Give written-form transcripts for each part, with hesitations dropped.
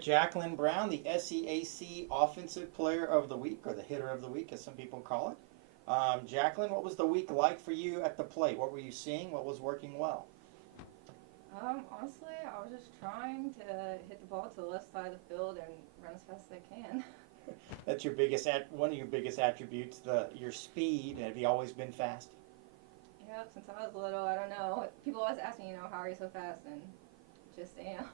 with Jacquelyn Brown, the SCAC Offensive Player of the Week, or the Hitter of the Week, as some people call it. Jacquelyn, what was the week like for you at the plate? What were you seeing? What was working well? Honestly, I was just trying to hit the ball to the left side of the field and run as fast as I can. That's your one of your biggest attributes, your speed. Have you always been fast? Yep, since I was little, I don't know. People always ask me, how are you so fast? And just am.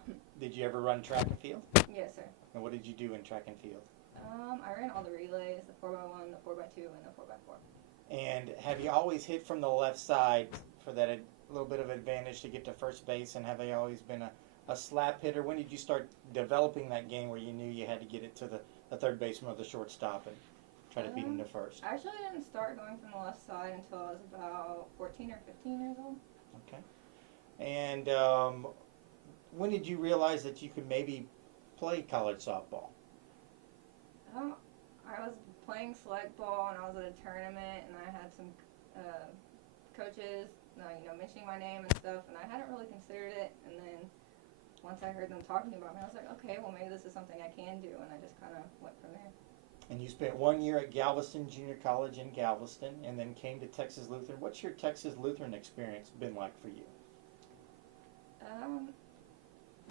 Did you ever run track and field? Yes, sir. And what did you do in track and field? I ran all the relays, the 4x1, the 4x2, and the 4x4. And have you always hit from the left side for that a little bit of advantage to get to first base? And have you always been a slap hitter? When did you start developing that game where you knew you had to get it to the third baseman or the shortstop and try to beat him to first? I actually didn't start going from the left side until I was about 14 or 15 years old. Okay. And when did you realize that you could maybe play college softball? I was playing select ball and I was at a tournament and I had some coaches, mentioning my name and stuff, and I hadn't really considered it. And then once I heard them talking about me, I was like, okay, well maybe this is something I can do, and I just kind of went from there. And you spent 1 year at Galveston Junior College in Galveston, and then came to Texas Lutheran. What's your Texas Lutheran experience been like for you?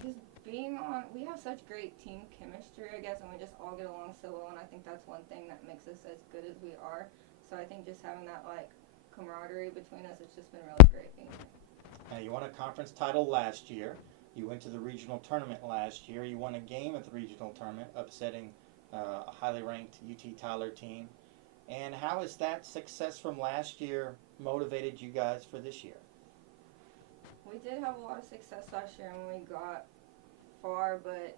Just being we have such great team chemistry, I guess, and we just all get along so well, and I think that's one thing that makes us as good as we are. So I think just having that, camaraderie between us, it's just been really great being here. Now, you won a conference title last year. You went to the regional tournament last year. You won a game at the regional tournament, upsetting a highly ranked UT Tyler team. And how has that success from last year motivated you guys for this year? We did have a lot of success last year, and we got far, but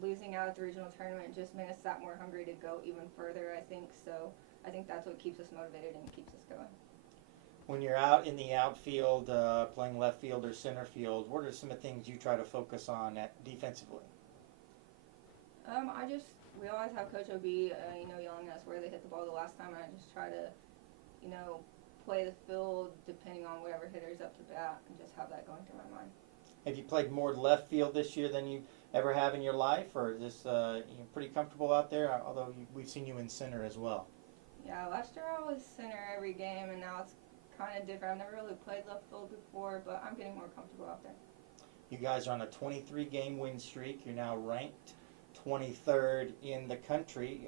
losing out at the regional tournament just made us that more hungry to go even further, I think. So I think that's what keeps us motivated and keeps us going. When you're out in the outfield, playing left field or center field, what are some of the things you try to focus on defensively? We always have Coach OB, yelling at us where they hit the ball the last time, and I just try to, play the field depending on whatever hitter's up to bat, and just have that going through my mind. Have you played more left field this year than you ever have in your life, or is this you're pretty comfortable out there? Although we've seen you in center as well. Yeah, last year I was center every game, and now it's kind of different. I've never really played left field before, but I'm getting more comfortable out there. You guys are on a 23-game win streak. You're now ranked 23rd in the country.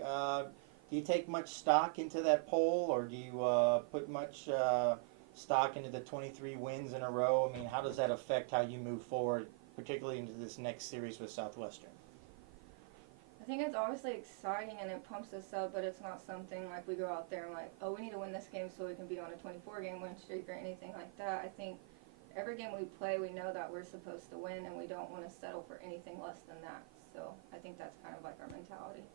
Do you take much stock into that poll, or do you put much stock into the 23 wins in a row? I mean, how does that affect how you move forward, particularly into this next series with Southwestern? I think it's obviously exciting and it pumps us up, but it's not something like we go out there and we need to win this game so we can be on a 24-game win streak or anything like that. I think every game we play, we know that we're supposed to win, and we don't want to settle for anything less than that. So I think that's kind of like our mentality.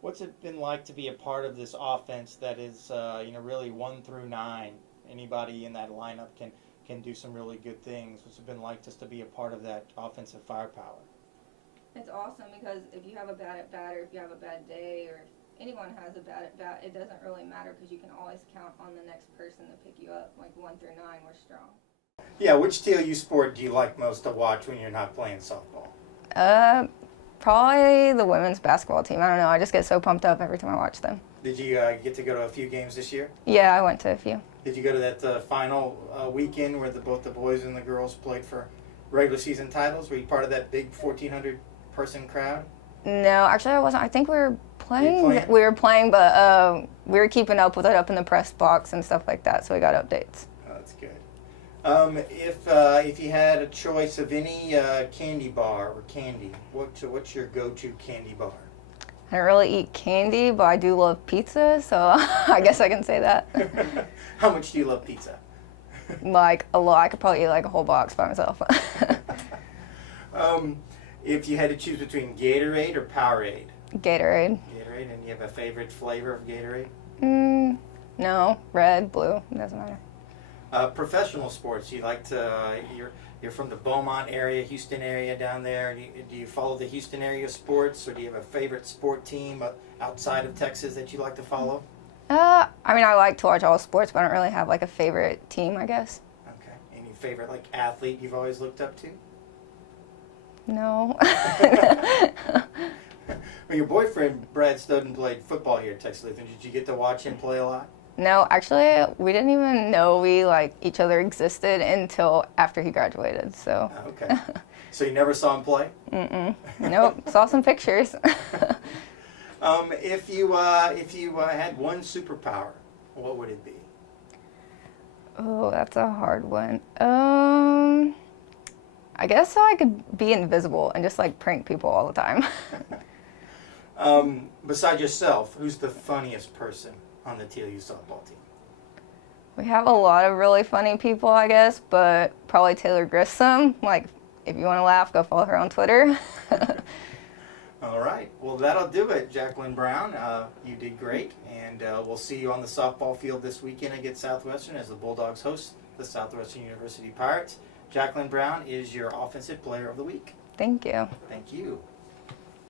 What's it been like to be a part of this offense that is, really 1 through 9? Anybody in that lineup can do some really good things. What's it been like just to be a part of that offensive firepower? It's awesome because if you have a bad at-bat or if you have a bad day or if anyone has a bad at-bat, it doesn't really matter because you can always count on the next person to pick you up. 1 through 9, we're strong. Yeah, which TLU sport do you like most to watch when you're not playing softball? Probably the women's basketball team. I don't know. I just get so pumped up every time I watch them. Did you get to go to a few games this year? Yeah, I went to a few. Did you go to that final weekend where both the boys and the girls played for regular season titles? Were you part of that big 1,400-person crowd? No, actually I wasn't. I think we were playing. Were you playing? We were playing, but we were keeping up with it up in the press box and stuff like that, so we got updates. Oh, that's good. If you had a choice of any candy bar or candy, what's your go-to candy bar? I don't really eat candy, but I do love pizza, so I guess I can say that. How much do you love pizza? A lot. I could probably eat a whole box by myself. If you had to choose between Gatorade or Powerade? Gatorade. Gatorade, and you have a favorite flavor of Gatorade? No, red, blue, it doesn't matter. Professional sports, you like to, you're from the Beaumont area, Houston area down there. Do you follow the Houston area sports, or do you have a favorite sport team outside of Texas that you like to follow? I like to watch all sports, but I don't really have a favorite team, I guess. Okay. Any favorite athlete you've always looked up to? No. Well, your boyfriend, Brad Snowden, played football here at Texas Lutheran. Did you get to watch him play a lot? No, actually, we didn't even know we like each other existed until after he graduated. So. Okay. So you never saw him play? Nope. Saw some pictures. If you had one superpower, what would it be? Oh, that's a hard one. I guess so I could be invisible and just like prank people all the time. Besides yourself, who's the funniest person on the TLU softball team? We have a lot of really funny people, I guess, but probably Taylor Grissom. Like, if you want to laugh, go follow her on Twitter. All right. Well, that'll do it, Jacquelyn Brown. You did great, and we'll see you on the softball field this weekend against Southwestern as the Bulldogs host the Southwestern University Pirates. Jacquelyn Brown is your Offensive Player of the Week. Thank you. Thank you.